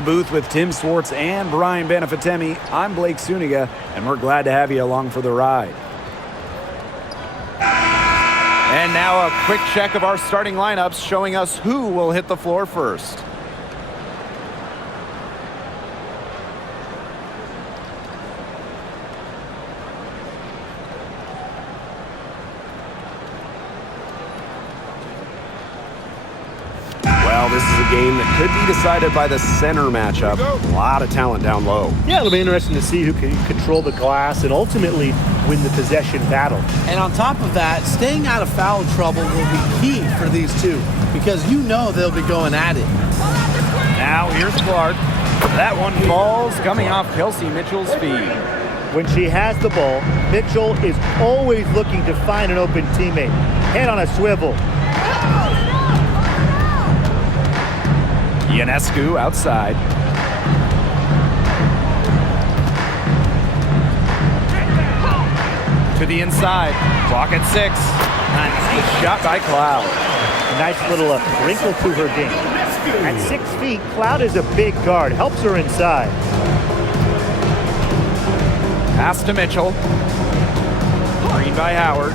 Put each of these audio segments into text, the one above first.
the booth with Tim Swartz and Brian Benefitemi, I'm Blake Suniga, and we're glad to have you along for the ride. And now a quick check of our starting lineups showing us who will hit the floor first. Well, this is a game that could be decided by the center matchup. A lot of talent down low. Yeah, it'll be interesting to see who can control the glass and ultimately win the possession battle. And on top of that, staying out of foul trouble will be key for these two because you know they'll be going at it. Now here's Clark. That one falls coming off Kelsey Mitchell's feet. When she has the ball, Mitchell is always looking to find an open teammate. Head on a swivel. Ionescu outside. To the inside. Clock at 6. Nice shot by Cloud. A nice little wrinkle to her game. At 6 feet, Cloud is a big guard. Helps her inside. Pass to Mitchell. Green by Howard.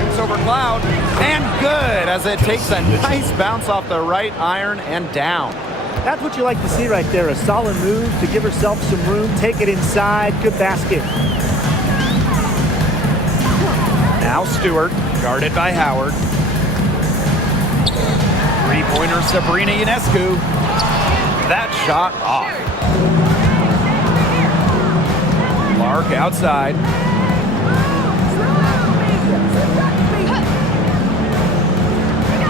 Shoots over Cloud. And good as it takes a nice bounce off the right iron and down. That's what you like to see right there. A solid move to give herself some room. Take it inside. Good basket. Now Stewart, guarded by Howard. Three-pointer Sabrina Ionescu. That shot off. Clark outside.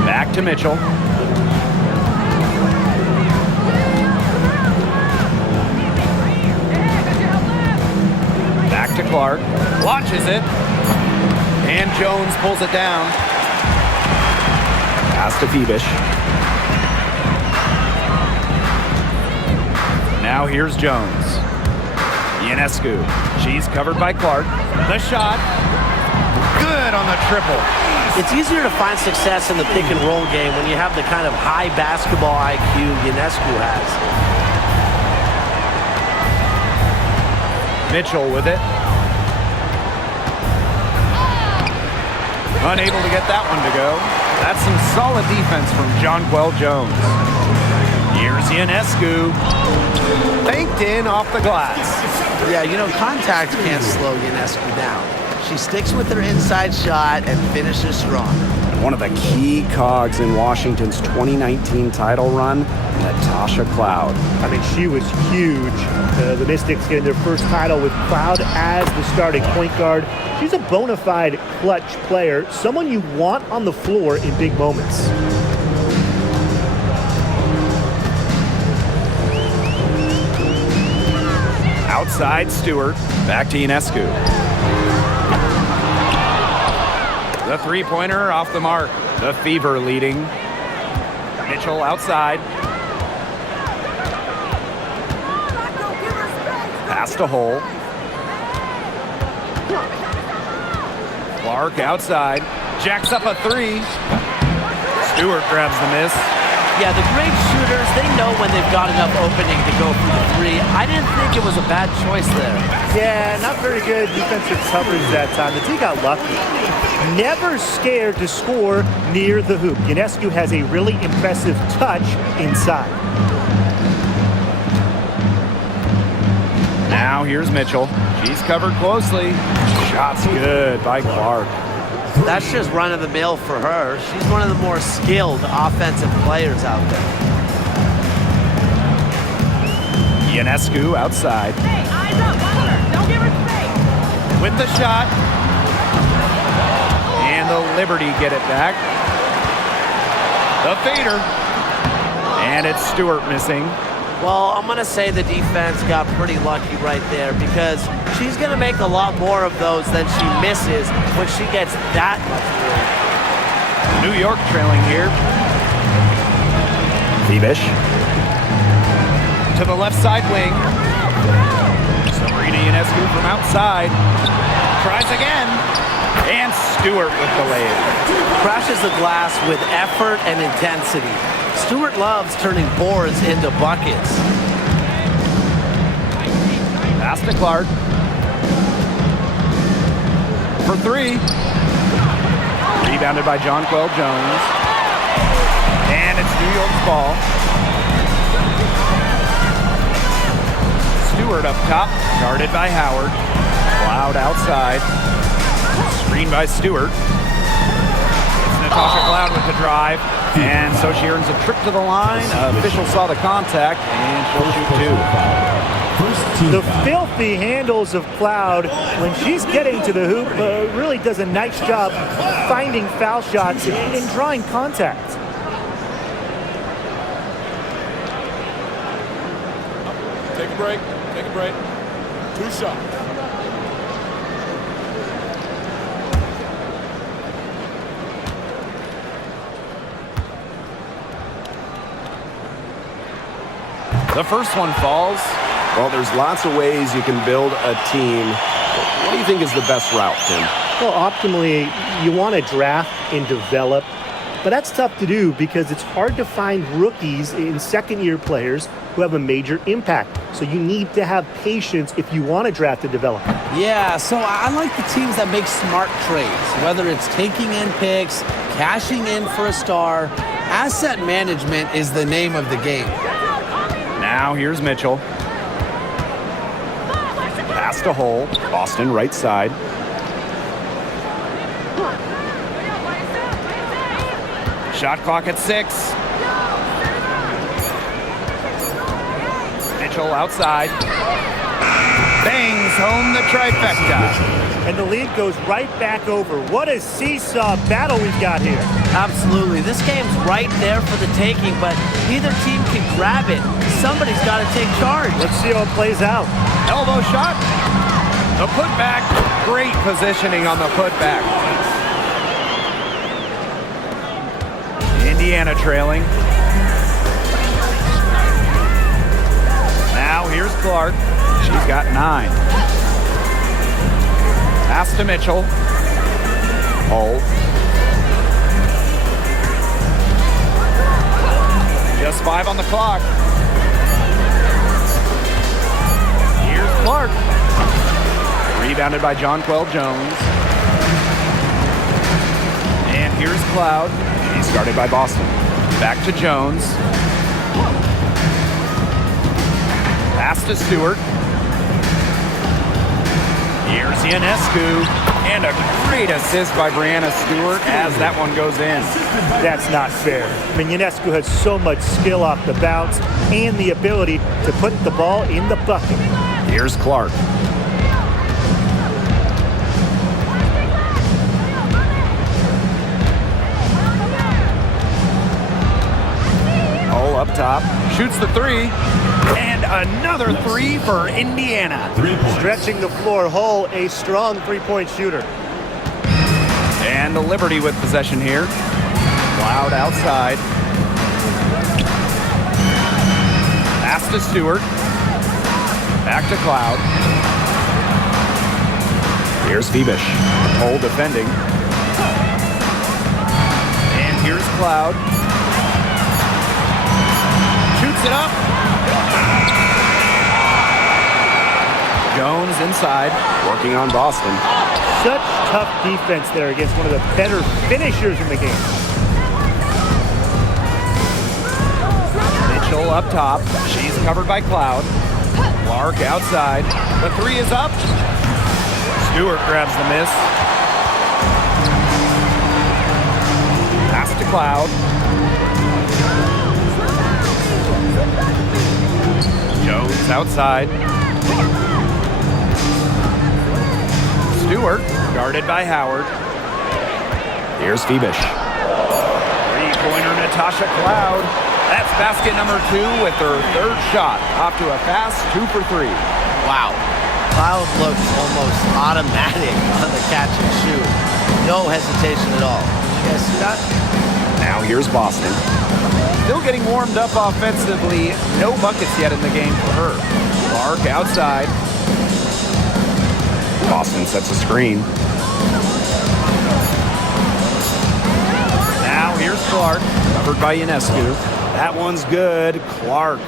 Back to Mitchell. Back to Clark. Launches it. And Jones pulls it down. Pass to Phoebish. Now here's Jones. Ionescu. She's covered by Clark. The shot. Good on the triple. It's easier to find success in the pick and roll game when you have the kind of high basketball IQ Ionescu has. Mitchell with it. Unable to get that one to go. That's some solid defense from Jonquel Jones. Here's Ionescu. Faked in off the glass. Yeah, you know, contact can't slow Ionescu down. She sticks with her inside shot and finishes strong. One of the key cogs in Washington's 2019 title run, Natasha Cloud. I mean, she was huge. The Mystics getting their first title with Cloud as the starting point guard. She's a bona fide clutch player, someone you want on the floor in big moments. Outside Stewart, back to Ionescu. The three-pointer off the mark. The Fever leading. Mitchell outside. Pass to Hole. Clark outside. Jacks up a three. Stewart grabs the miss. Yeah, the great shooters, they know when they've got enough opening to go for the three. I didn't think it was a bad choice there. Yeah, not very good defensive coverage that time. The team got lucky. Never scared to score near the hoop. Ionescu has a really impressive touch inside. Now here's Mitchell. She's covered closely. Shot's good by Clark. That's just run-of-the-mill for her. She's one of the more skilled offensive players out there. Ionescu outside. Hey, eyes up, Butler. Don't give her space. With the shot. And the Liberty get it back. The fader. And it's Stewart missing. Well, I'm going to say the defense got pretty lucky right there because she's going to make a lot more of those than she misses when she gets that much room. New York trailing here. Phoebish. To the left side wing. Sabrina Ionescu from outside. Tries again. And Stewart with the layup. Crashes the glass with effort and intensity. Stewart loves turning boards into buckets. Pass to Clark. For three. Rebounded by Jonquel Jones. And it's New York's ball. Stewart up top, guarded by Howard. Cloud outside. Screen by Stewart. It's Natasha Cloud with the drive. And so she earns a trip to the line. Official saw the contact, and she'll shoot two. The filthy handles of Cloud when she's getting to the hoop really does a nice job finding foul shots and drawing contact. Take a break. Take a break. 2 shots. The first one falls. Well, there's lots of ways you can build a team. What do you think is the best route, Tim? Well, optimally, you want to draft and develop, but that's tough to do because it's hard to find rookies in second-year players who have a major impact. So you need to have patience if you want to draft and develop. Yeah, so I like the teams that make smart trades, whether it's taking in picks, cashing in for a star. Asset management is the name of the game. Now here's Mitchell. Pass to Hole. Boston right side. Shot clock at 6. Mitchell outside. Bangs home the trifecta. And the lead goes right back over. What a seesaw battle we've got here. Absolutely. This game's right there for the taking, but neither team can grab it. Somebody's got to take charge. Let's see how it plays out. Elbow shot. The putback. Great positioning on the putback. Indiana trailing. Now here's Clark. She's got 9. Pass to Mitchell. Hole. Just 5 on the clock. Here's Clark. Rebounded by Jonquel Jones. And here's Cloud. He's guarded by Boston. Back to Jones. Pass to Stewart. Here's Ionescu. And a great assist by Brianna Stewart as that one goes in. That's not fair. I mean, Ionescu has so much skill off the bounce and the ability to put the ball in the bucket. Here's Clark. Hole up top. Shoots the 3. And another 3 for Indiana. Stretching the floor, Hull, a strong three-point shooter. And the Liberty with possession here. Cloud outside. Pass to Stewart. Back to Cloud. Here's Phoebish. Hole defending. And here's Cloud. Shoots it up. Jones inside, working on Boston. Such tough defense there against one of the better finishers in the game. Mitchell up top. She's covered by Cloud. Clark outside. The 3 is up. Stewart grabs the miss. Pass to Cloud. Jones outside. Stewart, guarded by Howard. Here's Phoebish. Three-pointer Natasha Cloud. That's basket number 2 with her 3rd shot. Off to a fast 2 for 3. Wow. Cloud looks almost automatic on the catch and shoot. No hesitation at all. Did you guys see that? Now here's Boston. Still getting warmed up offensively. No buckets yet in the game for her. Clark outside. Boston sets a screen. Now here's Clark, covered by Ionescu. That one's good. Clark.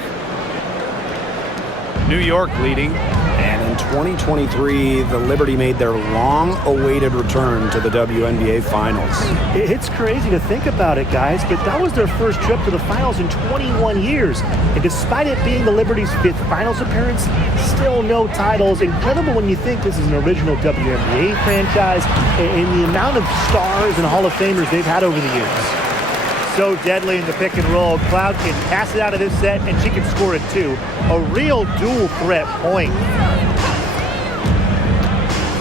New York leading. And in 2023, the Liberty made their long-awaited return to the WNBA Finals. It's crazy to think about it, guys, but that was their first trip to the finals in 21 years. And despite it being the Liberty's 5th finals appearance, still no titles. Incredible when you think this is an original WNBA franchise and the amount of stars and Hall of Famers they've had over the years. So deadly in the pick and roll. Cloud can pass it out of this set, and she can score it too. A real dual threat point.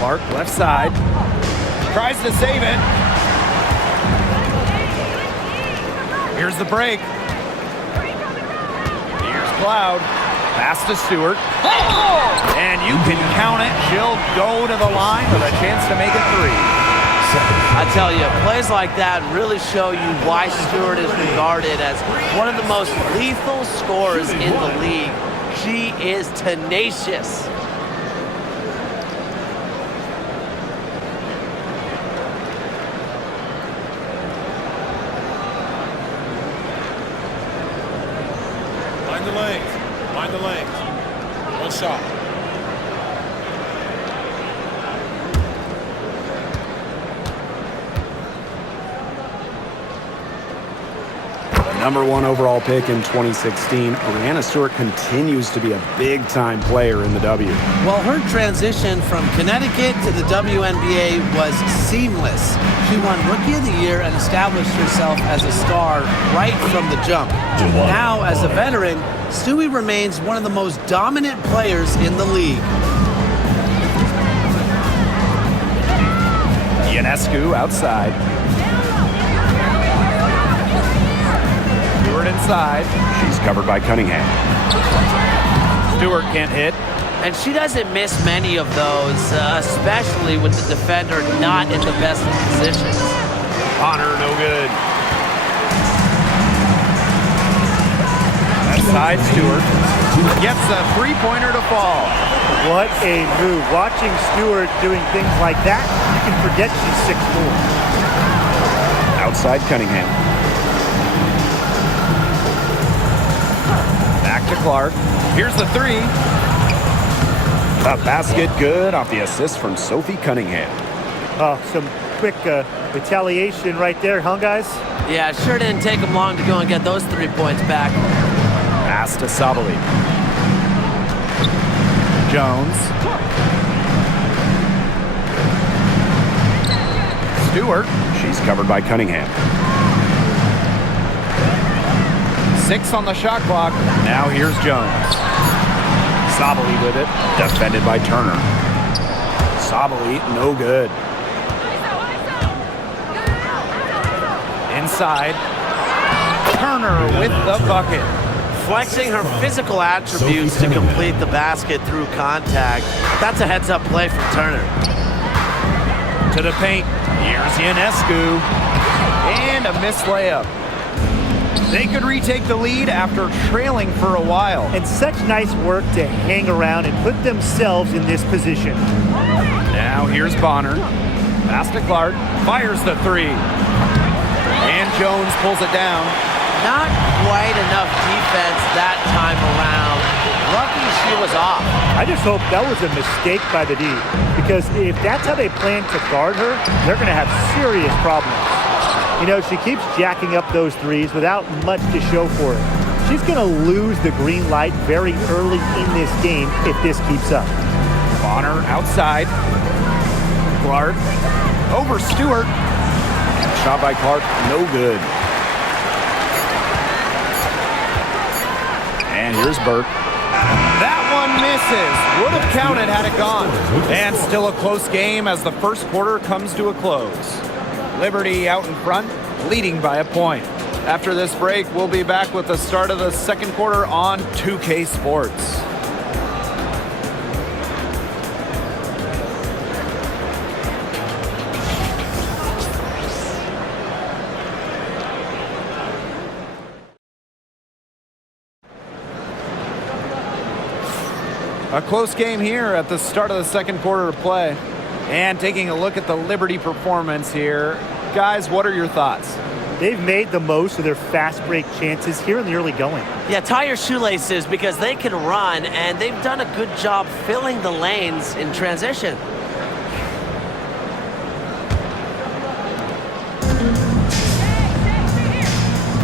Clark left side. Tries to save it. Here's the break. Here's Cloud. Pass to Stewart. And you can count it. She'll go to the line with a chance to make it 3. I tell you, plays like that really show you why Stewart is regarded as one of the most lethal scorers in the league. She is tenacious. Mind the lanes. Mind the lanes. One shot. Number 1 overall pick in 2016, Brianna Stewart continues to be a big-time player in the W. Well, her transition from Connecticut to the WNBA was seamless. She won Rookie of the Year and established herself as a star right from the jump. Now, as a veteran, Stewie remains one of the most dominant players in the league. Ionescu outside. Stewart inside. She's covered by Cunningham. Stewart can't hit. And she doesn't miss many of those, especially with the defender not in the best of positions. Bonner, no good. Left side, Stewart gets a three-pointer to fall. What a move. Watching Stewart doing things like that, you can forget she's 6'4". Outside Cunningham. Back to Clark. Here's the 3. A basket good off the assist from Sophie Cunningham. Oh, some quick retaliation right there, huh, guys? Yeah, it sure didn't take them long to go and get those 3 points back. Pass to Sabali. Jones. Stewart. She's covered by Cunningham. 6 on the shot clock. Now here's Jones. Sabali with it. Defended by Turner. Sabali, no good. Inside. Turner with the bucket. Flexing her physical attributes to complete the basket through contact. That's a heads-up play from Turner. To the paint. Here's Ionescu. And a missed layup. They could retake the lead after trailing for a while. And such nice work to hang around and put themselves in this position. Now here's Bonner. Pass to Clark. Fires the 3. And Jones pulls it down. Not quite enough defense that time around. Lucky she was off. I just hope that was a mistake by the D, because if that's how they plan to guard her, they're going to have serious problems. You know, she keeps jacking up those threes without much to show for it. She's going to lose the green light very early in this game if this keeps up. Bonner outside. Clark over Stewart. Shot by Clark, no good. And here's Burke. That one misses. Would have counted had it gone. And still a close game as the first quarter comes to a close. Liberty out in front, leading by a point. After this break, we'll be back with the start of the second quarter on 2K Sports. A close game here at the start of the second quarter of play. And taking a look at the Liberty performance here. Guys, what are your thoughts? They've made the most of their fast break chances here in the early going. Yeah, tie your shoelaces because they can run, and they've done a good job filling the lanes in transition.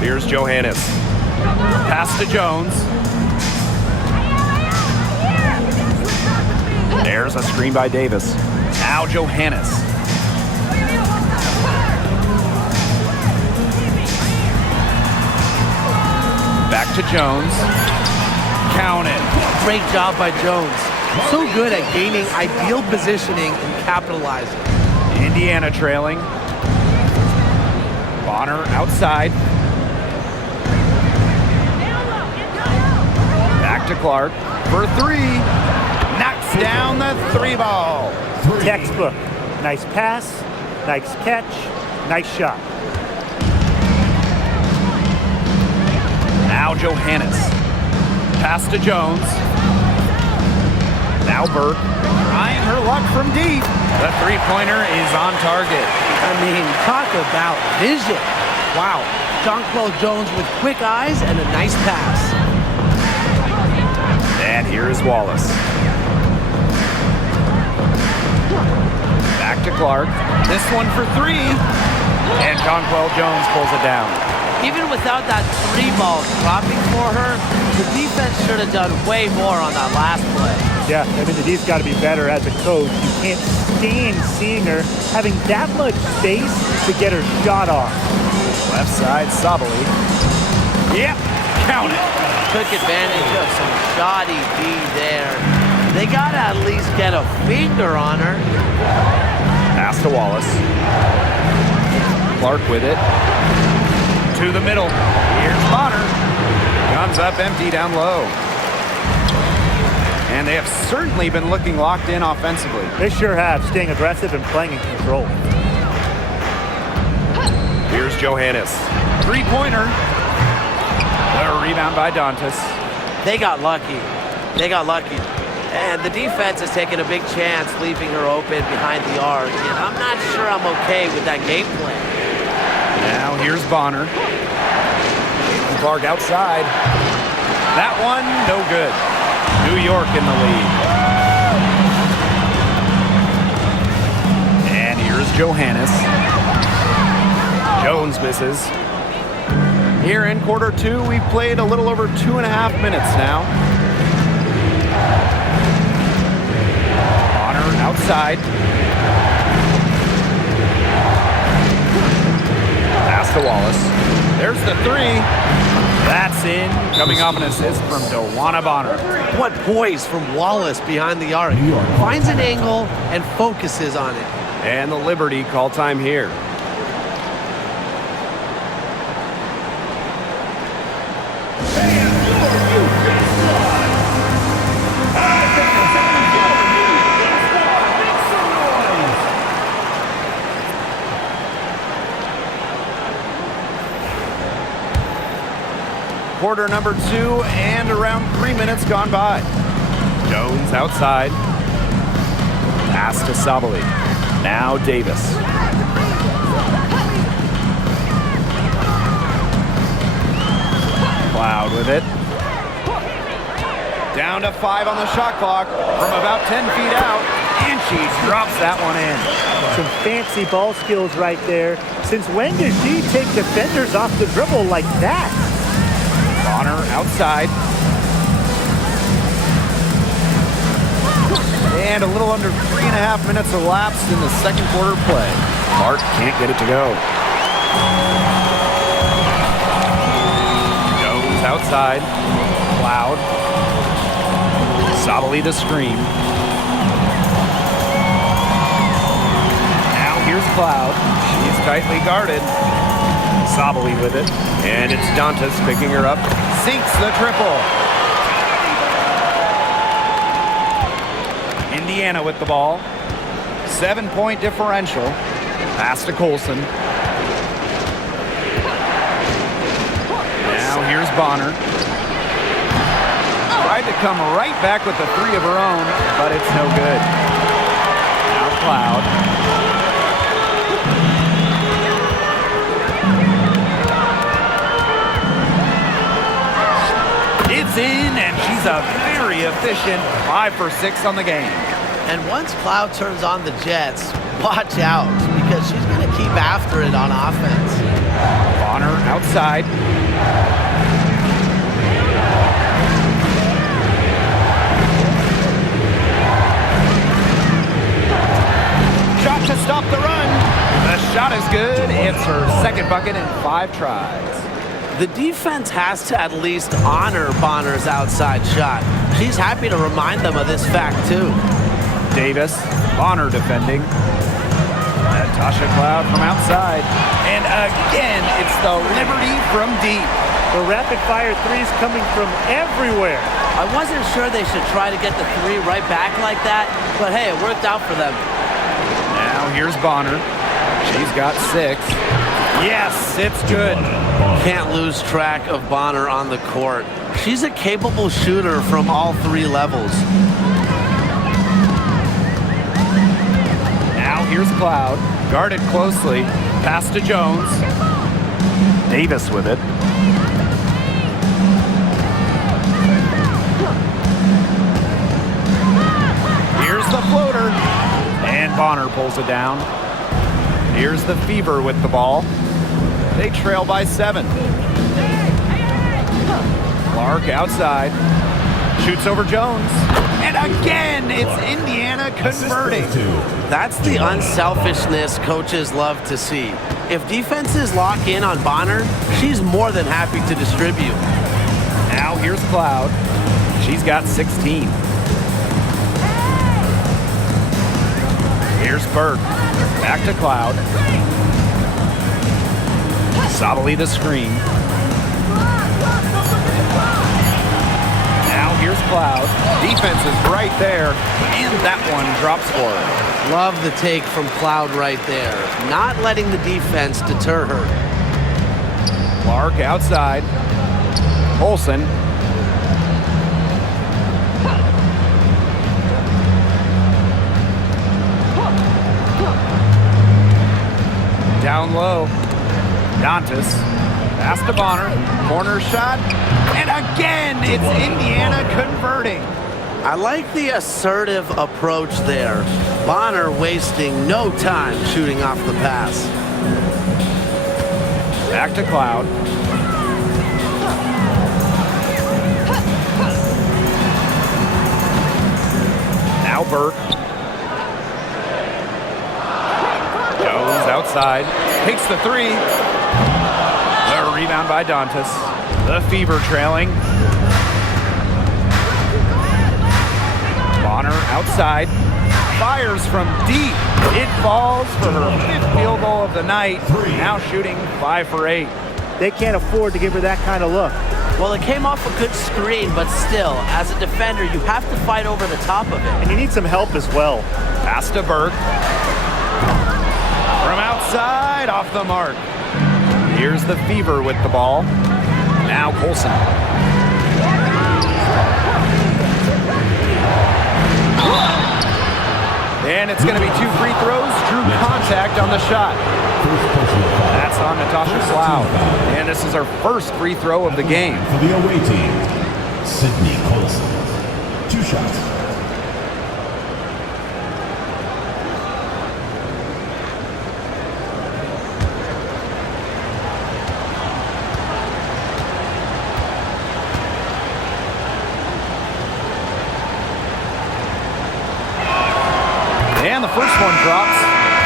Here's Johannes. Pass to Jones. There's a screen by Davis. Now Johannes. Back to Jones. Count it. Great job by Jones. So good at gaining ideal positioning and capitalizing. Indiana trailing. Bonner outside. Back to Clark for three. Knocks down the three ball. Textbook. Nice pass, nice catch, nice shot. Now Johannes. Pass to Jones. Now Burke. Trying her luck from deep. The three-pointer is on target. I mean, talk about vision. Wow. Jonquel Jones with quick eyes and a nice pass. And here is Wallace. Back to Clark. This one for three. And Jonquel Jones pulls it down. Even without that three ball dropping for her, the defense should have done way more on that last play. Yeah, I mean, the D's got to be better as a coach. You can't stand seeing her having that much space to get her shot off. Left side, Sabali. Yep, count it. Took advantage of some shoddy D there. They got to at least get a finger on her. Pass to Wallace. Clark with it. To the middle. Here's Bonner. Guns up empty down low. And they have certainly been looking locked in offensively. They sure have, staying aggressive and playing in control. Here's Johannes. Three-pointer. A rebound by Dantas. They got lucky. They got lucky. And the defense is taking a big chance leaving her open behind the arc. And I'm not sure I'm okay with that game plan. Now here's Bonner. Clark outside. That one, no good. New York in the lead. And here's Johannes. Jones misses. Here in quarter two, we've played a little over 2.5 minutes now. Bonner outside. Pass to Wallace. There's the three. That's in. Coming off an assist from Dewana Bonner. What poise from Wallace behind the arc. Finds an angle and focuses on it. And the Liberty call time here. Quarter number two and around 3 minutes gone by. Jones outside. Pass to Sabali. Now Davis. Cloud with it. Down to 5 on the shot clock from about 10 feet out. And she drops that one in. Some fancy ball skills right there. Since when does she take defenders off the dribble like that? Bonner outside. And a little under 3.5 minutes elapsed in the second quarter play. Clark can't get it to go. Jones outside. Cloud. Sabali the screen. Now here's Cloud. She's tightly guarded. Sabali with it. And it's Dantas picking her up. Sinks the triple. Indiana with the ball. 7-point differential. Pass to Colson. Now here's Bonner. Tried to come right back with the three of her own, but it's no good. Now Cloud. a very efficient 5 for 6 on the game. And once Cloud turns on the Jets, watch out, because she's going to keep after it on offense. Bonner outside. Shot to stop the run. The shot is good. It's her second bucket in 5 tries. The defense has to at least honor Bonner's outside shot. She's happy to remind them of this fact, too. Davis, Bonner defending. Natasha Cloud from outside. And again, it's the Liberty from deep. The rapid-fire threes coming from everywhere. I wasn't sure they should try to get the 3 right back like that, but hey, it worked out for them. Now here's Bonner. She's got 6. Yes, it's good. Can't lose track of Bonner on the court. She's a capable shooter from all 3 levels. Now here's Cloud. Guarded closely. Pass to Jones. Davis with it. Here's the floater. And Bonner pulls it down. Here's the Fever with the ball. They trail by 7. Clark outside. Shoots over Jones. And again, it's Indiana converting. That's the unselfishness coaches love to see. If defenses lock in on Bonner, she's more than happy to distribute. Now here's Cloud. She's got 16. Here's Burke. Back to Cloud. Sabali the screen. Now here's Cloud. Defense is right there. And that one drops for her. Love the take from Cloud right there. Not letting the defense deter her. Clark outside. Olsen. Down low. Dantas. Pass to Bonner. Corner shot. And again, it's Indiana converting. I like the assertive approach there. Bonner wasting no time shooting off the pass. Back to Cloud. Now Burke. Jones outside. Takes the 3. The rebound by Dantas. The Fever trailing. Bonner outside. Fires from deep. It falls for her 5th field goal of the night. Now shooting 5 for 8. They can't afford to give her that kind of look. Well, it came off a good screen, but still, as a defender, you have to fight over the top of it. And you need some help as well. Pass to Burke. From outside, off the mark. Here's the Fever with the ball. Now Colson. And it's going to be 2 free throws. Drew contact on the shot. That's on Natasha Cloud. And this is her first free throw of the game. For the away team, Sydney Colson. 2 shots. And the first one drops.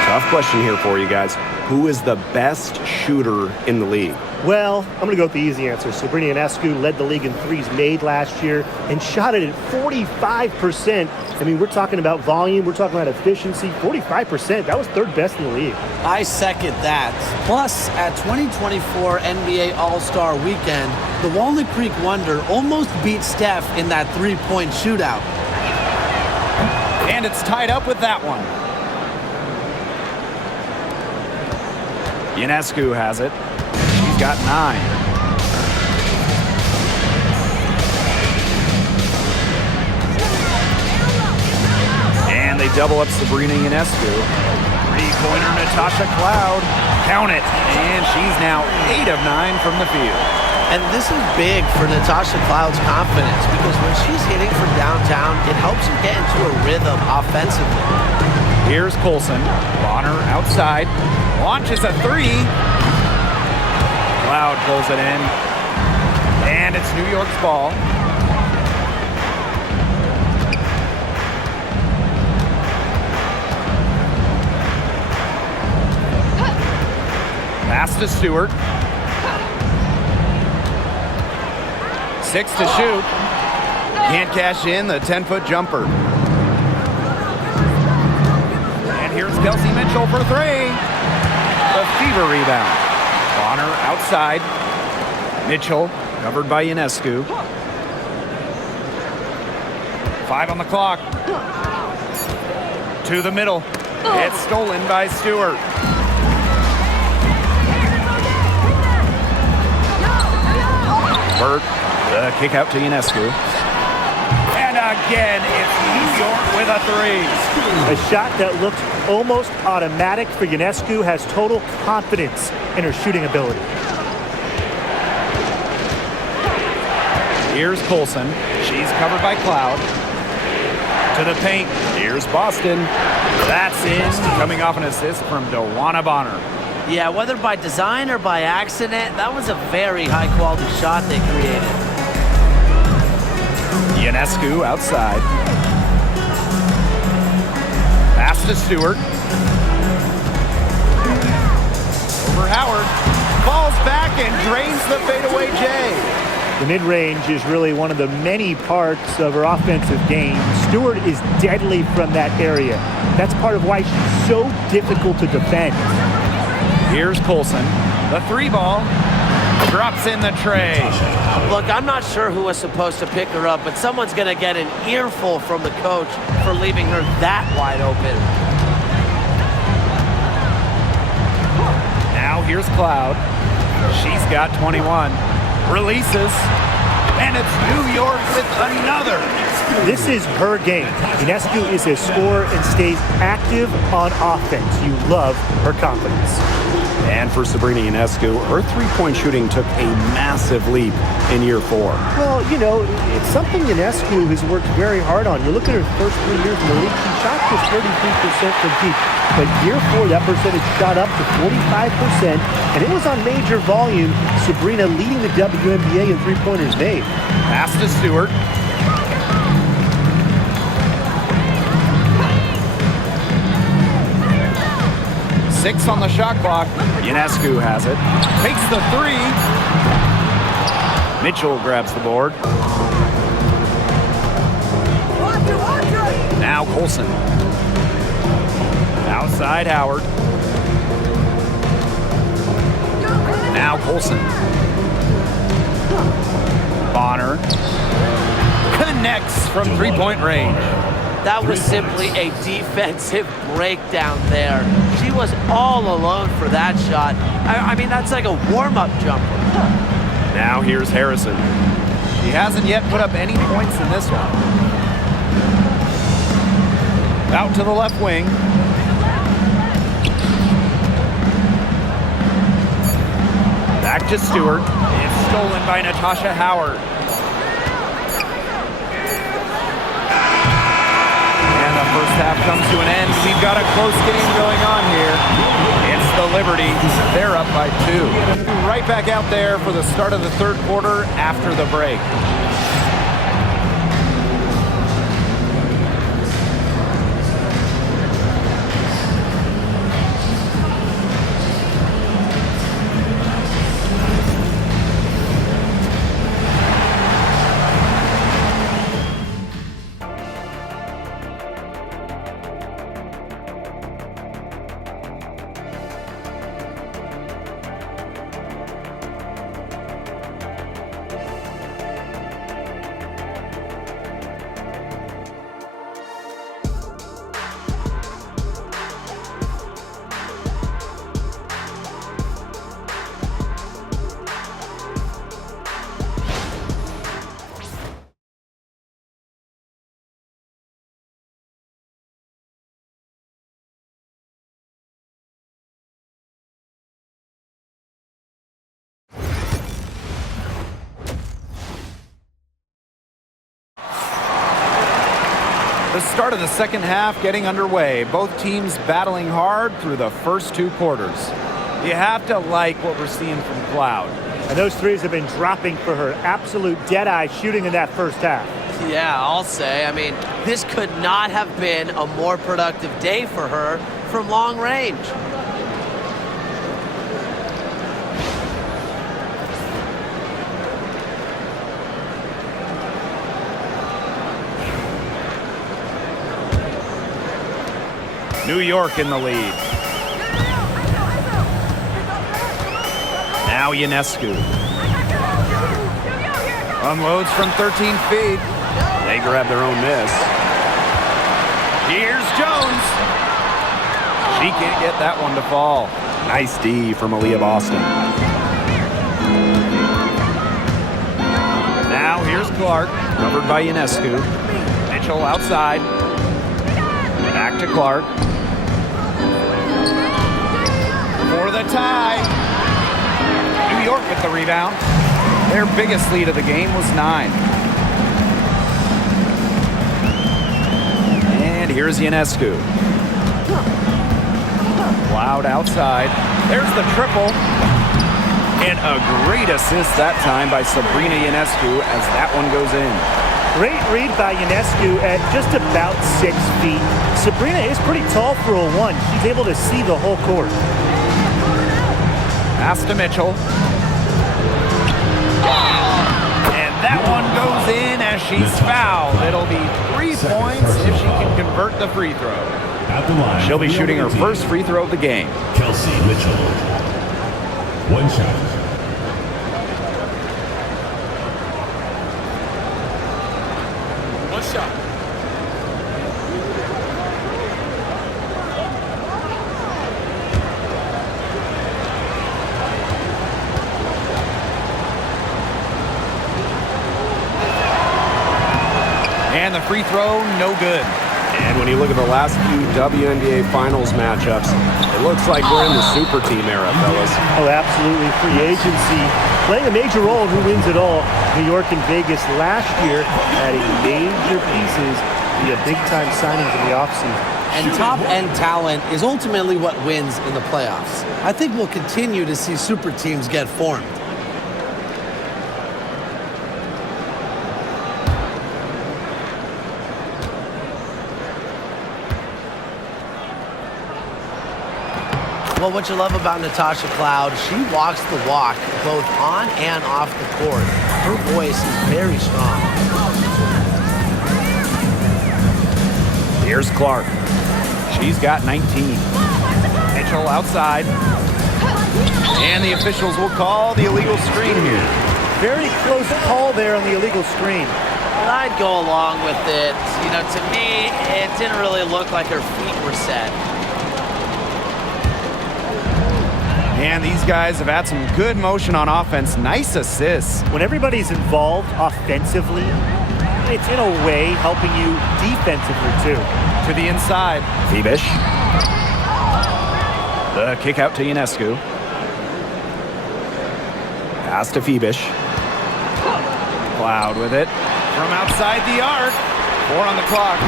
Tough question here for you guys. Who is the best shooter in the league? Well, I'm going to go with the easy answer. Sabrina Ionescu led the league in threes made last year and shot it at 45%. I mean, we're talking about volume. We're talking about efficiency. 45%. That was 3rd best in the league. I second that. Plus, at 2024 NBA All-Star Weekend, the Walnut Creek Wonder almost beat Steph in that 3-point shootout. And it's tied up with that one. Ionescu has it. She's got 9. And they double up Sabrina Ionescu. 3-pointer Natasha Cloud. Count it. And she's now 8 of 9 from the field. And this is big for Natasha Cloud's confidence because when she's hitting from downtown, it helps her get into a rhythm offensively. Here's Colson. Bonner outside. Launches a three. Cloud pulls it in. And it's New York's ball. Pass to Stewart. 6 to shoot. Can't cash in the 10-foot jumper. And here's Kelsey Mitchell for three. The Fever rebound. Bonner outside. Mitchell covered by Ionescu. 5 on the clock. To the middle. It's stolen by Stewart. Bird, the kick out to Ionescu. And again, it's New York with a three. A shot that looks almost automatic for Ionescu, has total confidence in her shooting ability. Here's Colson. She's covered by Cloud. To the paint. Here's Boston. That's in. Coming off an assist from Dewana Bonner. Yeah, whether by design or by accident, that was a very high-quality shot they created. Ionescu outside. Pass to Stewart. Over Howard. Falls back and drains the fadeaway J. The mid-range is really one of the many parts of her offensive game. Stewart is deadly from that area. That's part of why she's so difficult to defend. Here's Colson. The three ball. Drops in the tray. Look, I'm not sure who was supposed to pick her up, but someone's going to get an earful from the coach for leaving her that wide open. Now here's Cloud. She's got 21. Releases. And it's New York with another. This is her game. Ionescu is a scorer and stays active on offense. You love her confidence. And for Sabrina Ionescu, her three-point shooting took a massive leap in year 4. Well, you know, it's something Ionescu has worked very hard on. You look at her first 3 years in the league, she shot just 33% from deep. But year 4, that percentage shot up to 45%, and it was on major volume. Sabrina leading the WNBA in three-pointers made. Pass to Stewart. Six on the shot clock. Ionescu has it. Takes the three. Mitchell grabs the board. Now Colson. Outside Howard. Now Colson. Bonner. Connects from three-point range. That was simply a defensive breakdown there. She was all alone for that shot. I mean, that's like a warm-up jumper. Now here's Harrison. He hasn't yet put up any points in this one. Out to the left wing. Back to Stewart. It's stolen by Natasha Howard. And the first half comes to an end. We've got a close game going on here. It's the Liberty. They're up by 2. Right back out there for the start of the third quarter after the break. The start of the second half getting underway. Both teams battling hard through the first 2 quarters. You have to like what we're seeing from Cloud. And those threes have been dropping for her. Absolute dead-eye shooting in that first half. Yeah, I'll say. I mean, this could not have been a more productive day for her from long range. New York in the lead. Now Ionescu. Unloads from 13 feet. They grab their own miss. Here's Jones. She can't get that one to fall. Nice D from Aaliyah Boston. Now here's Clark, covered by Ionescu. Mitchell outside. Back to Clark. For the tie. New York with the rebound. Their biggest lead of the game was 9. And here's Ionescu. Cloud outside. There's the triple. And a great assist that time by Sabrina Ionescu as that one goes in. Great read by Ionescu at just about 6 feet. Sabrina is pretty tall for a 1. She's able to see the whole court. Pass to Mitchell. And that one goes in as she's fouled. It'll be 3 points if she can convert the free throw. At the line. She'll be shooting her first free throw of the game. Kelsey Mitchell. 1 shot. One shot. And the free throw, no good. And when you look at the last few WNBA Finals matchups, it looks like we're in the super team era, fellas. Oh, absolutely. Free agency playing a major role in who wins it all. New York and Vegas last year adding major pieces via big-time signings in the offseason. And top-end talent is ultimately what wins in the playoffs. I think we'll continue to see super teams get formed. Well, what you love about Natasha Cloud, she walks the walk both on and off the court. Her voice is very strong. Here's Clark. She's got 19. Mitchell outside. And the officials will call the illegal screen here. Very close call there on the illegal screen. And I'd go along with it. You know, to me, it didn't really look like her feet were set. And these guys have had some good motion on offense. Nice assists. When everybody's involved offensively, it's in a way helping you defensively too. To the inside. Phoebish. The kick out to Ionescu. Pass to Phoebish. Cloud with it. From outside the arc. 4 on the clock.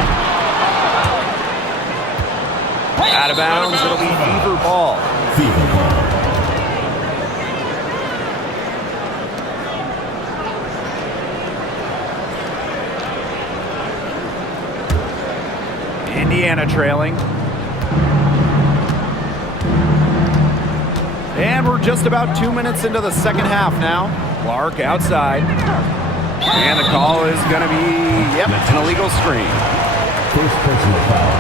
Out of bounds. It'll be Fever ball. Fever ball. Indiana trailing. And we're just about 2 minutes into the second half now. Clark outside. And the call is going to be, yep, an illegal screen. First personal foul.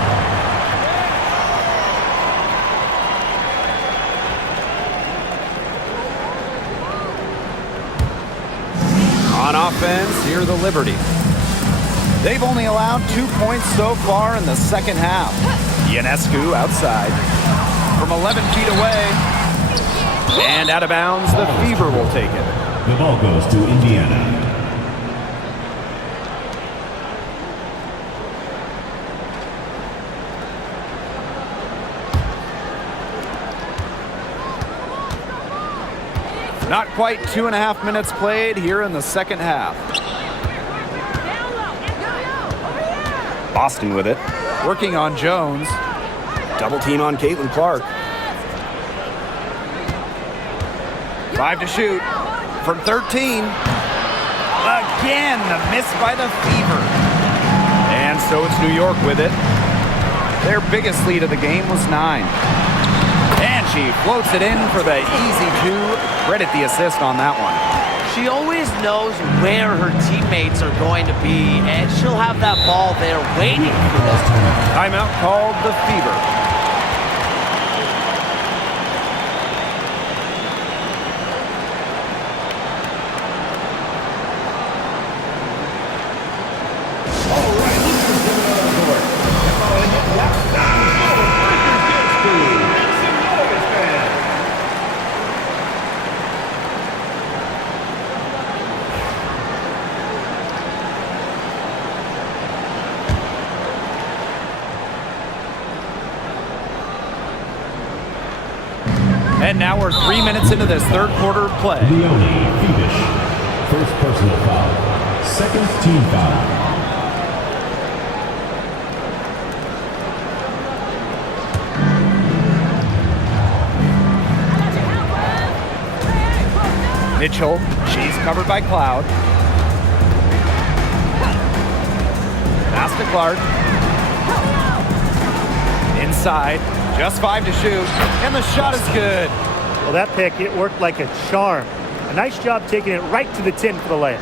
On offense, here the Liberty. They've only allowed 2 points so far in the second half. Ionescu outside. From 11 feet away. And out of bounds, the Fever will take it. The ball goes to Indiana. Not quite 2.5 minutes played here in the second half. Boston with it. Working on Jones. Double team on Clark. 5 to shoot from 13. Again, the miss by the Fever. And so it's New York with it. Their biggest lead of the game was 9. And she floats it in for the easy 2. Credit the assist on that one. She always knows where her teammates are going to be, and she'll have that ball there waiting for them. Timeout called the Fever. And now we're 3 minutes into this third quarter of play. Leone Febish. First personal foul. Second team foul. Mitchell, she's covered by Cloud. Pass to Clark. Inside. Just 5 to shoot, and the shot is good. Well, that pick, it worked like a charm. A nice job taking it right to the tin for the layup.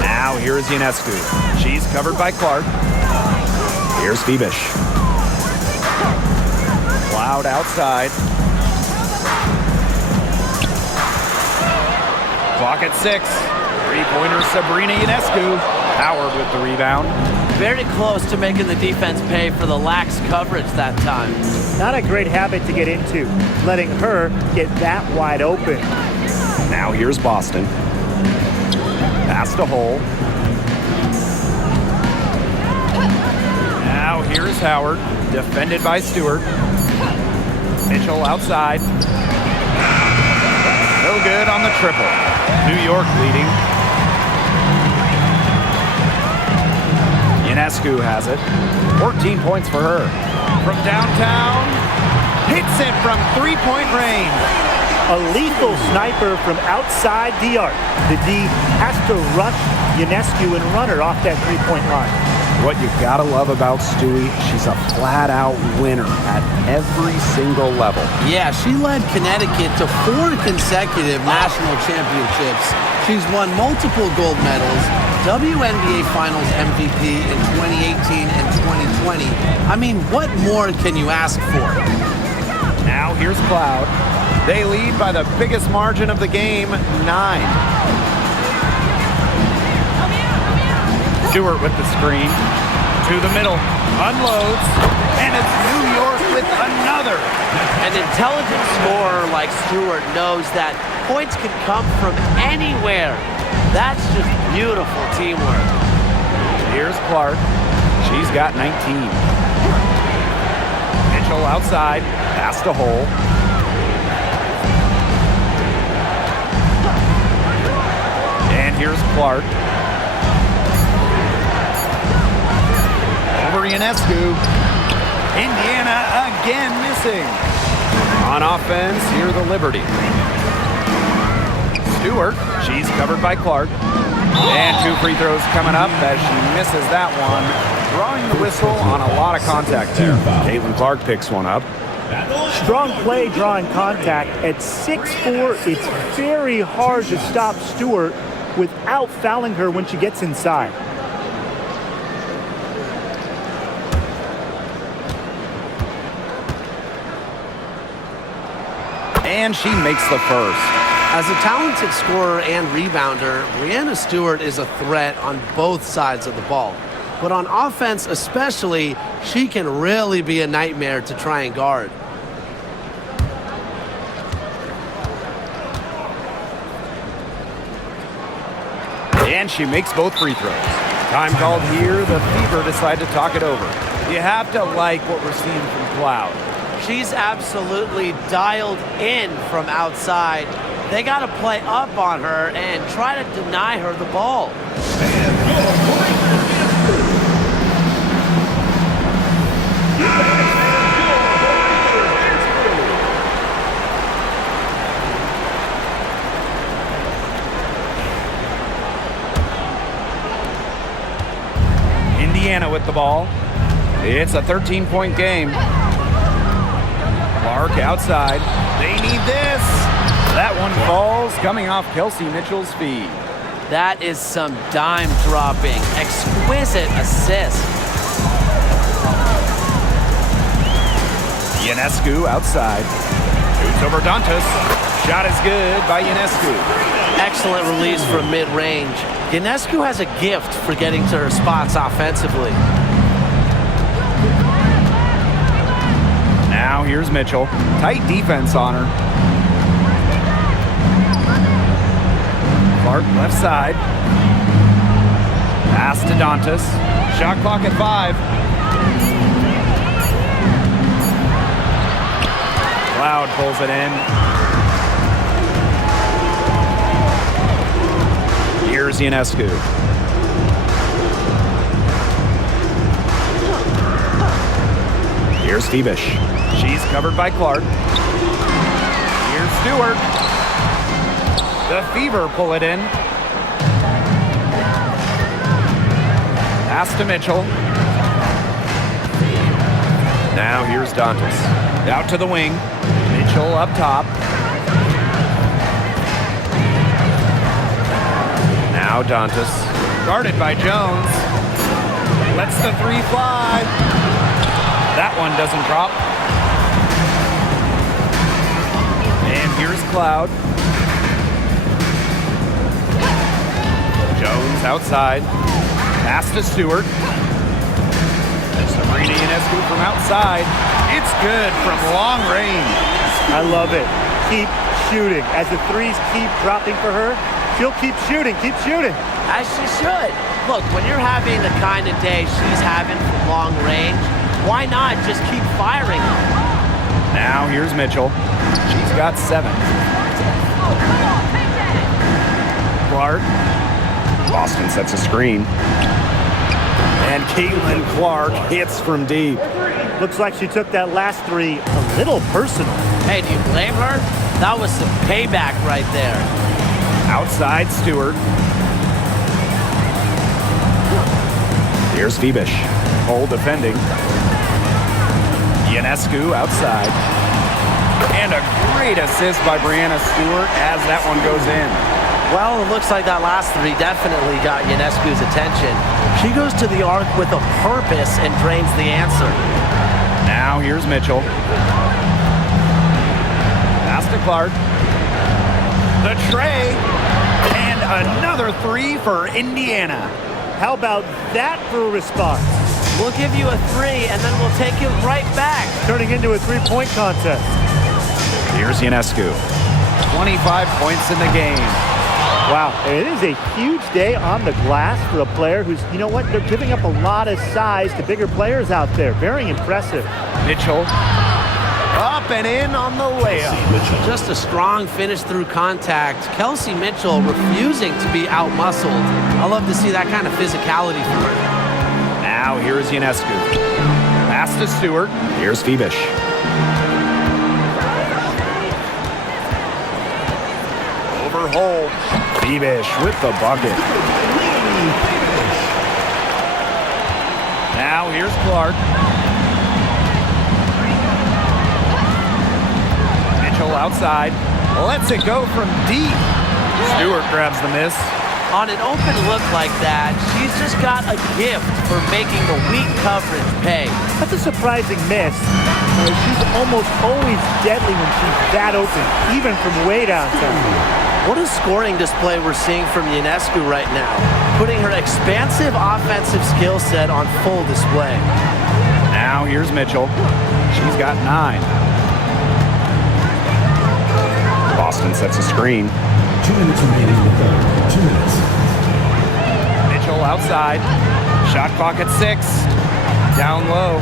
Now here's Ionescu. She's covered by Clark. Here's Febish. Cloud outside. Clock at 6. Three-pointer Sabrina Ionescu. Howard with the rebound. Very close to making the defense pay for the lax coverage that time. Not a great habit to get into, letting her get that wide open. Now here's Boston. Pass to Hole. Now here's Howard, defended by Stewart. Mitchell outside. No good on the triple. New York leading. Ionescu has it. 14 points for her. From downtown, hits it from three-point range. A lethal sniper from outside the arc. The D has to rush Ionescu and run her off that three-point line. What you gotta love about Stewie, she's a flat-out winner at every single level. Yeah, she led Connecticut to 4 consecutive national championships. She's won multiple gold medals, WNBA Finals MVP in 2018 and 2020. I mean, what more can you ask for? Now here's Cloud. They lead by the biggest margin of the game, 9. Stewart with the screen. To the middle. Unloads. And it's New York with another. An intelligent scorer like Stewart knows that points can come from anywhere. That's just beautiful teamwork. Here's Clark. She's got 19. Mitchell outside. Pass to Hole. And here's Clark. Over Ionescu. Indiana again missing. On offense, here the Liberty. Stewart, she's covered by Clark. And 2 free throws coming up as she misses that one. Drawing the whistle on a lot of contact there. Clark picks one up. Strong play drawing contact. At 6'4", it's very hard to stop Stewart without fouling her when she gets inside. And she makes the first. As a talented scorer and rebounder, Breanna Stewart is a threat on both sides of the ball. But on offense especially, she can really be a nightmare to try and guard. And she makes both free throws. Time called here. The Fever decide to talk it over. You have to like what we're seeing from Cloud. She's absolutely dialed in from outside. They got to play up on her and try to deny her the ball. Indiana with the ball. It's a 13-point game. Clark outside. They need this. That one falls, coming off Kelsey Mitchell's feet. That is some dime dropping. Exquisite assist. Ionescu outside. Shoots over Dantas. Shot is good by Ionescu. Excellent release from mid-range. Ionescu has a gift for getting to her spots offensively. Now here's Mitchell. Tight defense on her. Clark left side. Pass to Dantas. Shot clock at 5. Cloud pulls it in. Here's Ionescu. Here's Febish. She's covered by Clark. Here's Stewart. The Fever pull it in. Pass to Mitchell. Now here's Dantas. Out to the wing. Mitchell up top. Now Dantas. Guarded by Jones. Lets the 3 fly. That one doesn't drop. And here's Cloud. Jones outside. Pass to Stewart. Sabrina Ionescu from outside. It's good from long range. I love it. Keep shooting. As the threes keep dropping for her, she'll keep shooting. Keep shooting. As she should. Look, when you're having the kind of day she's having from long range, why not just keep firing? Now here's Mitchell. She's got 7. Clark. Boston sets a screen. And Caitlinclark hits from deep. Looks like she took that last 3 a little personal. Hey, do you blame her? That was some payback right there. Outside Stewart. Here's Febish. Hole defending. Ionescu outside. And a great assist by Breanna Stewart as that one goes in. Well, it looks like that last 3 definitely got Ionescu's attention. She goes to the arc with a purpose and drains the answer. Now here's Mitchell. Pass to Clark. The tray. And another 3 for Indiana. How about that for a response? We'll give you a 3, and then we'll take it right back. Turning into a 3-point contest. Here's Ionescu. 25 points in the game. Wow, it is a huge day on the glass for a player who's, you know what, they're giving up a lot of size to bigger players out there. Very impressive. Mitchell. Up and in on the layup. Just a strong finish through contact. Kelsey Mitchell refusing to be out-muscled. I love to see that kind of physicality from her. Now here's Ionescu. Pass to Stewart. Here's Febish. Overhold. Febish with the bucket. Now here's Clark. Mitchell outside. Lets it go from deep. Stewart grabs the miss. On an open look like that, she's just got a gift for making the weak coverage pay. That's a surprising miss. She's almost always deadly when she's that open, even from way downtown. What a scoring display we're seeing from Ionescu right now, putting her expansive offensive skill set on full display. Now here's Mitchell. She's got 9. Boston sets a screen. 2 minutes remaining in the third. 2 minutes. Mitchell outside. Shot clock at 6. Down low.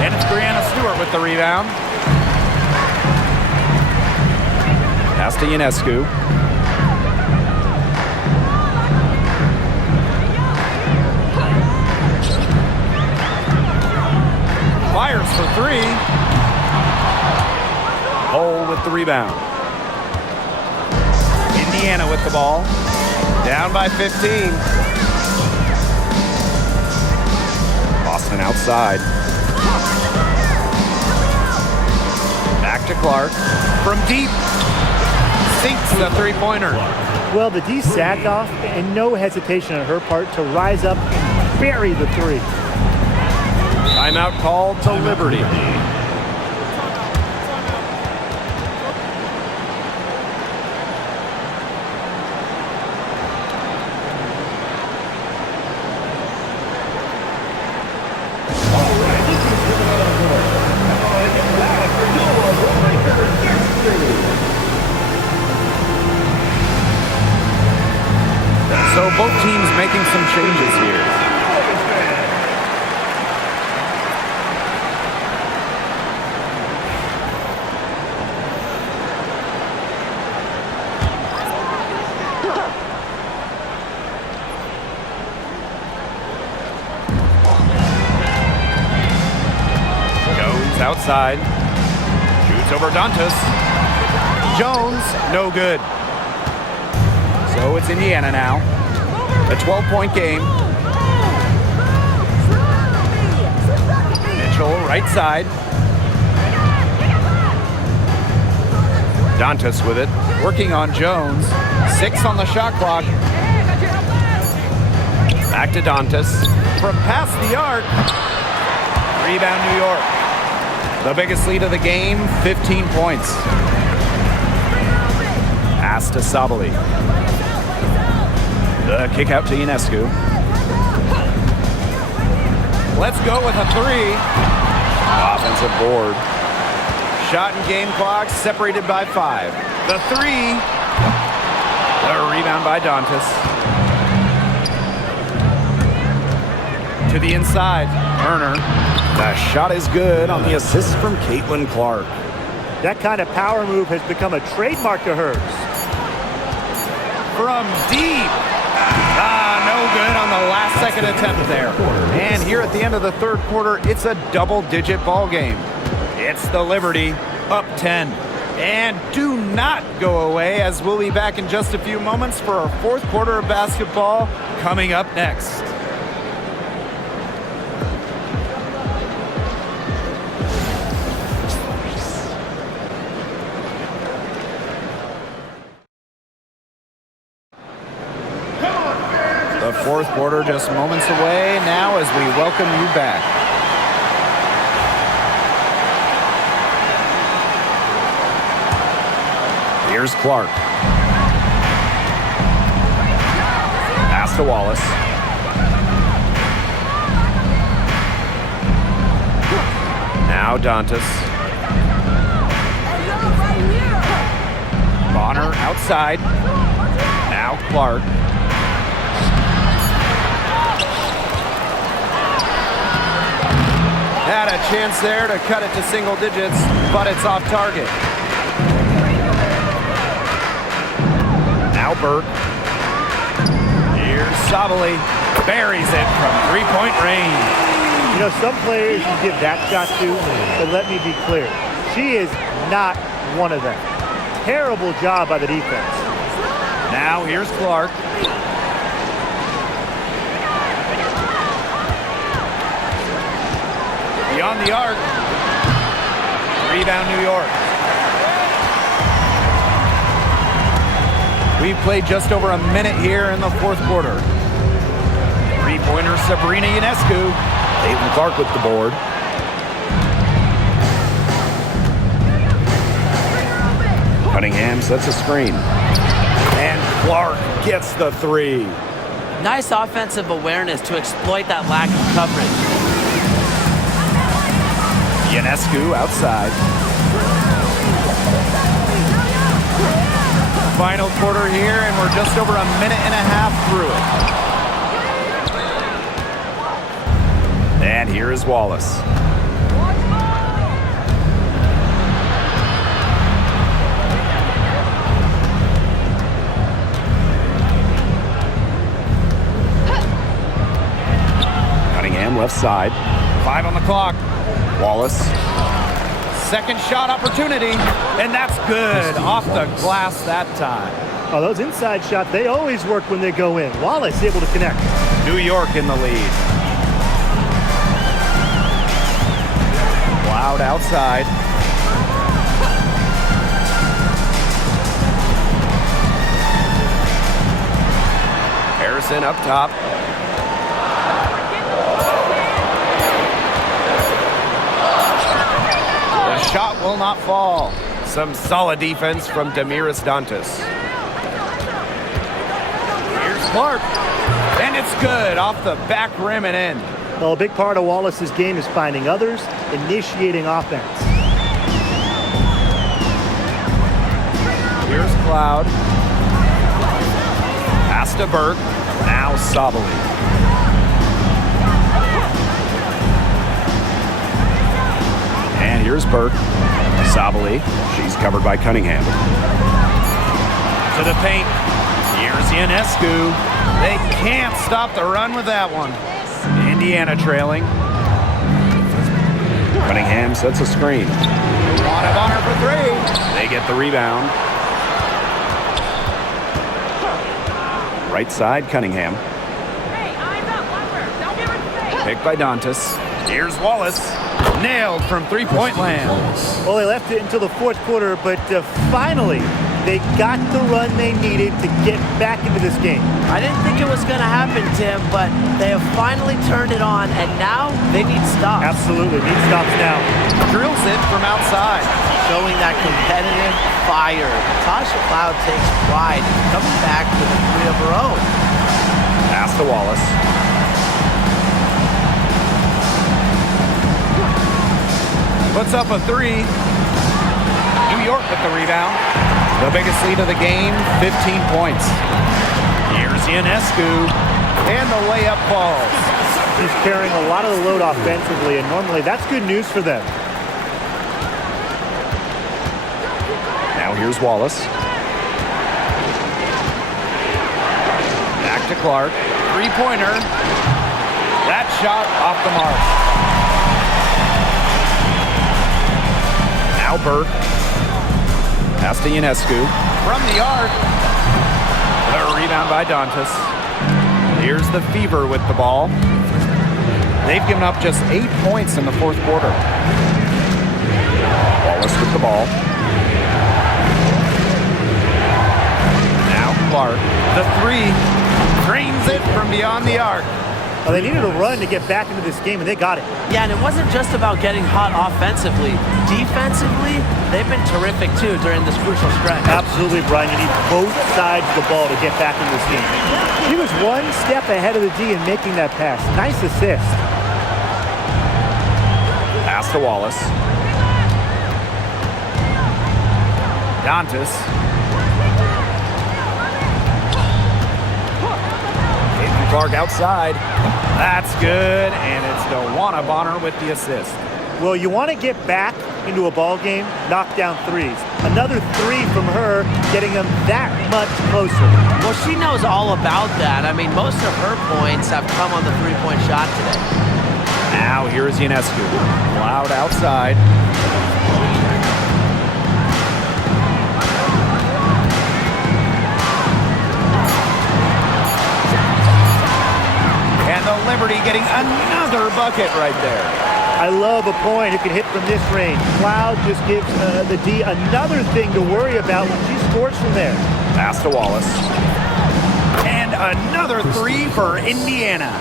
And it's Breanna Stewart with the rebound. Pass to Ionescu. Fires for 3. Hole with the rebound. Indiana with the ball. Down by 15. Boston outside. Back to Clark. From deep. Sinks the three-pointer. Well, the D sacked off, and no hesitation on her part to rise up and bury the three. Timeout called to Liberty. So both teams making some changes here. Jones outside. Shoots over Dantas. Jones, no good. So it's Indiana now. A 12-point game. Mitchell, right side. Dantas with it. Working on Jones. 6 on the shot clock. Back to Dantas. From past the arc. Rebound New York. The biggest lead of the game, 15 points. Pass to Sabali. The kick out to Ionescu. Let's go with a 3. Offensive board. Shot and game clock separated by 5. The 3. The rebound by Dantas. To the inside. Turner. The shot is good on the assist from Caitlinclark. That kind of power move has become a trademark of hers. From deep. No good on the last second attempt there. And here at the end of the third quarter, it's a double-digit ball game. It's the Liberty up 10. And do not go away, as we'll be back in just a few moments for our fourth quarter of basketball coming up next. The fourth quarter just moments away now as we welcome you back. Here's Clark. Pass to Wallace. Now Dantas. Bonner outside. Now Clark. Had a chance there to cut it to single digits, but it's off target. Now Burke. Here's Sabali. Buries it from three-point range. You know, some players you give that shot to, but let me be clear. She is not one of them. Terrible job by the defense. Now here's Clark. Beyond the arc. Rebound New York. We've played just over a minute here in the fourth quarter. Three-pointer Sabrina Ionescu. Caitlinclark with the board. Cunningham sets a screen. And Clark gets the 3. Nice offensive awareness to exploit that lack of coverage. Ionescu outside. Final quarter here, and we're just over a minute and a half through it. And here is Wallace. Cunningham left side. 5 on the clock. Wallace. Second shot opportunity, and that's good. Off the glass that time. Oh, those inside shots, they always work when they go in. Wallace able to connect. New York in the lead. Loud outside. Harrison up top. The shot will not fall. Some solid defense from Damiris Dantas. Here's Clark. And it's good off the back rim and in. Well, a big part of Wallace's game is finding others, initiating offense. Here's Cloud. Pass to Burke. Now Sabali. And here's Burke. Sabali. She's covered by Cunningham. To the paint. Here's Ionescu. They can't stop the run with that one. Indiana trailing. Cunningham sets a screen. Wand of honor for three. They get the rebound. Right side, Cunningham. Hey, eyes up, Lumber. Don't give her space. Picked by Dantas. Here's Wallace. Nailed from three-point land. Well, they left it until the fourth quarter, but finally, they got the run they needed to get back into this game. I didn't think it was going to happen, Tim, but they have finally turned it on, and now they need stops. Absolutely, need stops now. Drills it from outside. Showing that competitive fire. Tasha Cloud takes pride in coming back with a three of her own. Pass to Wallace. Puts up a three. New York with the rebound. The biggest lead of the game, 15 points. Here's Ionescu. And the layup falls. He's carrying a lot of the load offensively, and normally that's good news for them. Now here's Wallace. Back to Clark. Three-pointer. That shot off the mark. Now Burke. Pass to Ionescu. From the arc. The rebound by Dantas. Here's the Fever with the ball. They've given up just 8 points in the fourth quarter. Wallace with the ball. Now Clark. The three. Drains it from beyond the arc. Well, they needed a run to get back into this game, and they got it. Yeah, and it wasn't just about getting hot offensively. Defensively, they've been terrific, too, during this crucial stretch. Absolutely, Brian. You need both sides of the ball to get back in this game. He was one step ahead of the D in making that pass. Nice assist. Pass to Wallace. Dantas. Clark outside. That's good, and it's DeWanna Bonner with the assist. Well, you want to get back into a ball game, knock down threes. Another three from her, getting them that much closer. Well, she knows all about that. I mean, most of her points have come on the three-point shot today. Now here's Ionescu. Loud outside. And the Liberty getting another bucket right there. I love a point who can hit from this range. Cloud just gives the D another thing to worry about when she scores from there. Pass to Wallace. And another three for Indiana.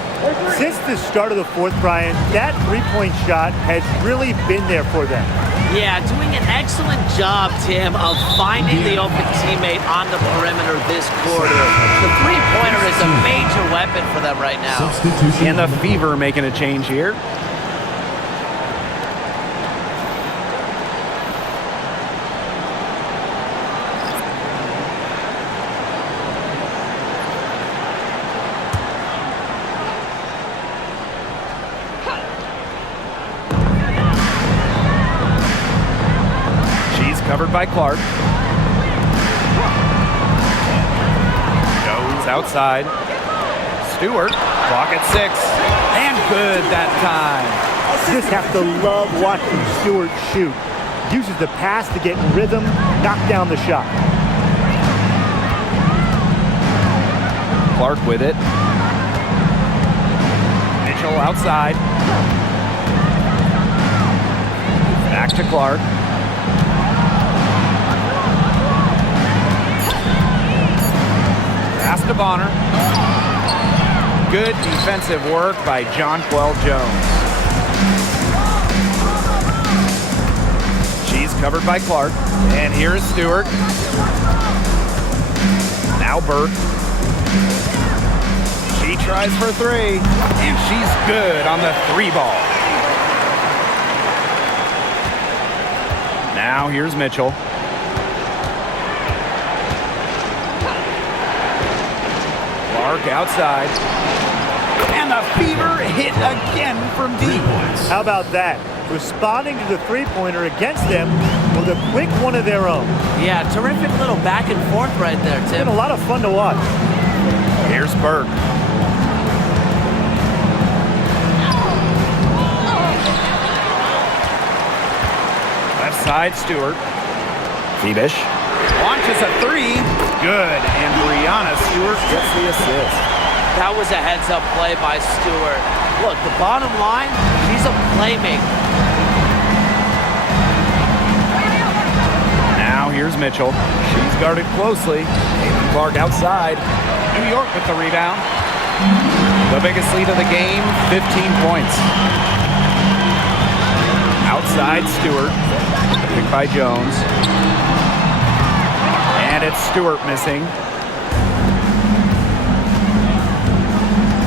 Since the start of the fourth, Brian, that three-point shot has really been there for them. Yeah, doing an excellent job, Tim, of finding the open teammate on the perimeter this quarter. The three-pointer is a major weapon for them right now. And the Fever making a change here. Covered by Clark. Goes outside. Stewart. Clock at 6. And good that time. Just have to love watching Stewart shoot. Uses the pass to get rhythm, knock down the shot. Clark with it. Mitchell outside. Back to Clark. Pass to Bonner. Good defensive work by Jonquel Jones. She's covered by Clark. And here's Stewart. Now Burke. She tries for three. And she's good on the three ball. Now here's Mitchell. Clark outside. And the fever hit again from deep. How about that? Responding to the three-pointer against them with a quick one of their own. Yeah, terrific little back and forth right there, It's Tim. been a lot of fun to watch. Here's Burke. Left side, Stewart. Phoebish launches a three. Good, and Brianna Stewart gets the assist. That was a heads-up play by Stewart. Look, the bottom line, she's a playmaker. Now here's Mitchell. She's guarded closely. Clark outside. New York with the rebound. The biggest lead of the game, 15 points. Outside Stewart. Picked by Jones. And it's Stewart missing.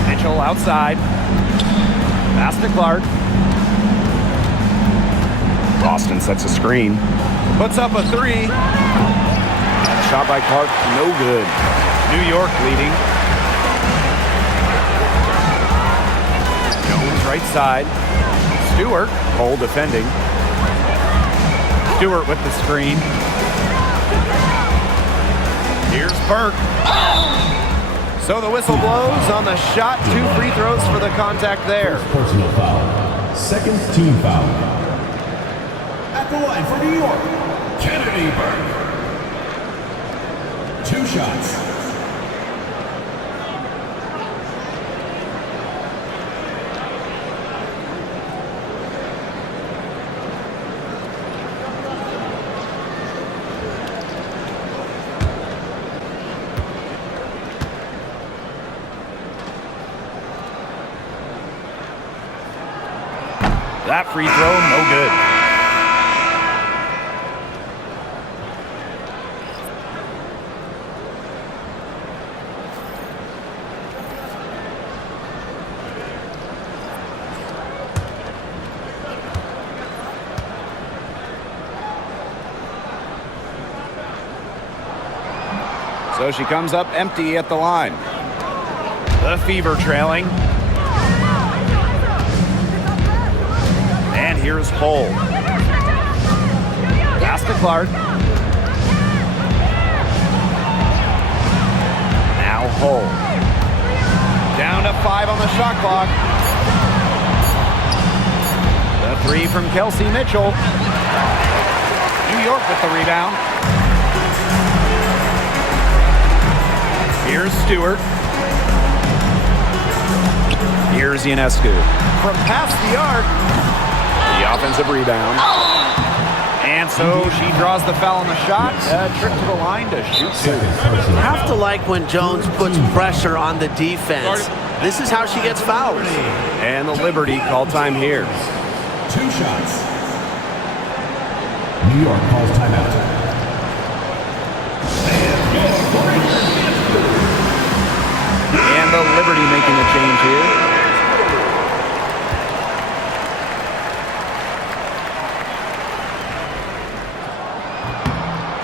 Mitchell outside. Pass to Clark. Boston sets a screen. Puts up a three. Shot by Clark, no good. New York leading. Jones right side. Stewart, Cole defending. Stewart with the screen. Here's Burke. So the whistle blows on the shot. 2 free throws for the contact there. First personal foul. Second team foul. At the line for New York, Kennedy Burke. 2 shots. That free throw, no good. So she comes up empty at the line. The Fever trailing. And here's Hull. Pass to Clark. Now Hull. Down to 5 on the shot clock. The 3 from Kelsey Mitchell. New York with the rebound. Here's Stewart. Here's Ionescu. From past the arc. The offensive rebound. And so she draws the foul on the shot. A trip to the line to shoot 2. Have to like when Jones puts pressure on the defense. This is how she gets fouls. And the Liberty call time here. 2 shots. New York calls timeout. And the Liberty making a change here.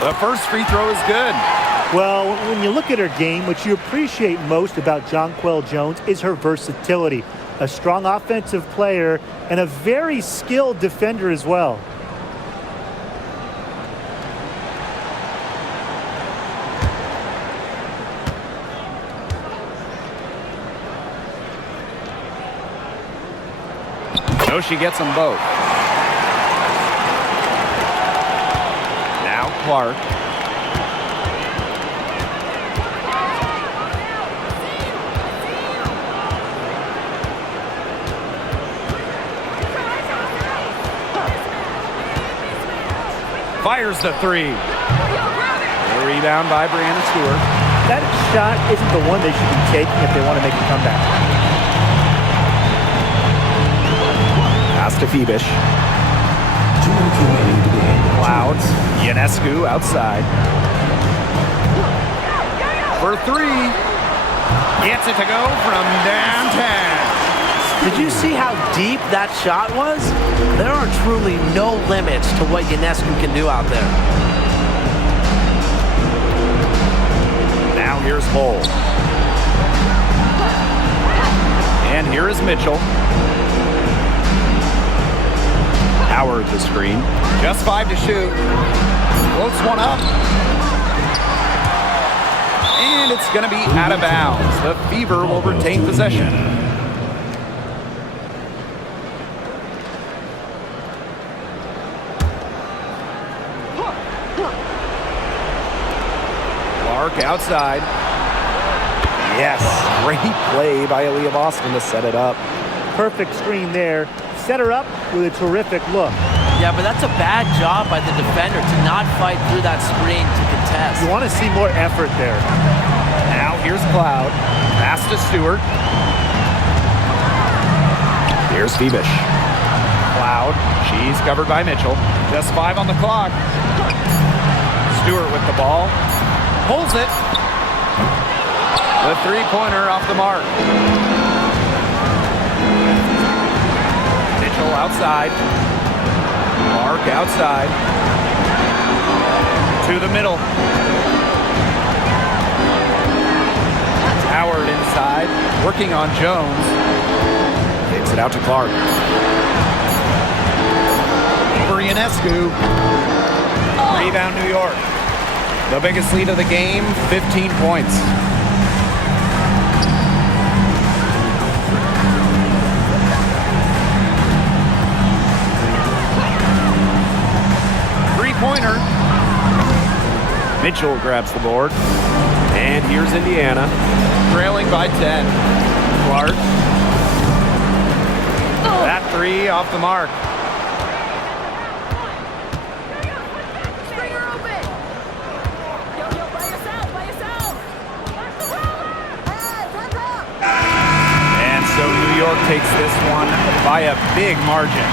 The first free throw is good. Well, when you look at her game, what you appreciate most about Jonquel Jones is her versatility. A strong offensive player and a very skilled defender as well. So she gets them both. Now Clark. Fires the three. The rebound by Brianna Stewart. That shot isn't the one they should be taking if they want to make a comeback. Pass to Phoebish. Clouds. Ionescu outside. For three. Gets it to go from downtown. Did you see how deep that shot was? There are truly no limits to what Ionescu can do out there. Now here's Bull. And here is Mitchell. Howard the screen. Just 5 to shoot. Floats one up. And it's going to be out of bounds. The Fever will retain possession. Clark outside. Yes, great play by Aaliyah Boston to set it up. Perfect screen there. Set her up with a terrific look. Yeah, but that's a bad job by the defender to not fight through that screen to contest. You want to see more effort there. Now here's Cloud. Pass to Stewart. Here's Phoebish. Cloud. She's covered by Mitchell. Just 5 on the clock. Stewart with the ball. Pulls it. The three-pointer off the mark. Mitchell outside. Clark outside. To the middle. Howard inside. Working on Jones. Takes it out to Clark. Over Ionescu. Rebound New York. The biggest lead of the game, 15 points. Three-pointer. Mitchell grabs the board. And here's Indiana. Trailing by 10. Clark. That three off the mark. New York takes this one by a big margin.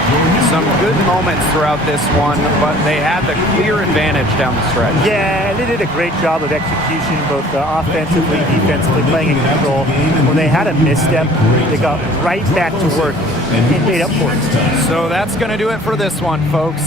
Some good moments throughout this one, but they had the clear advantage down the stretch. Yeah, they did a great job of execution, both offensively, defensively, playing in control. When they had a misstep, they got right back to work and made up for it. So that's going to do it for this one, folks.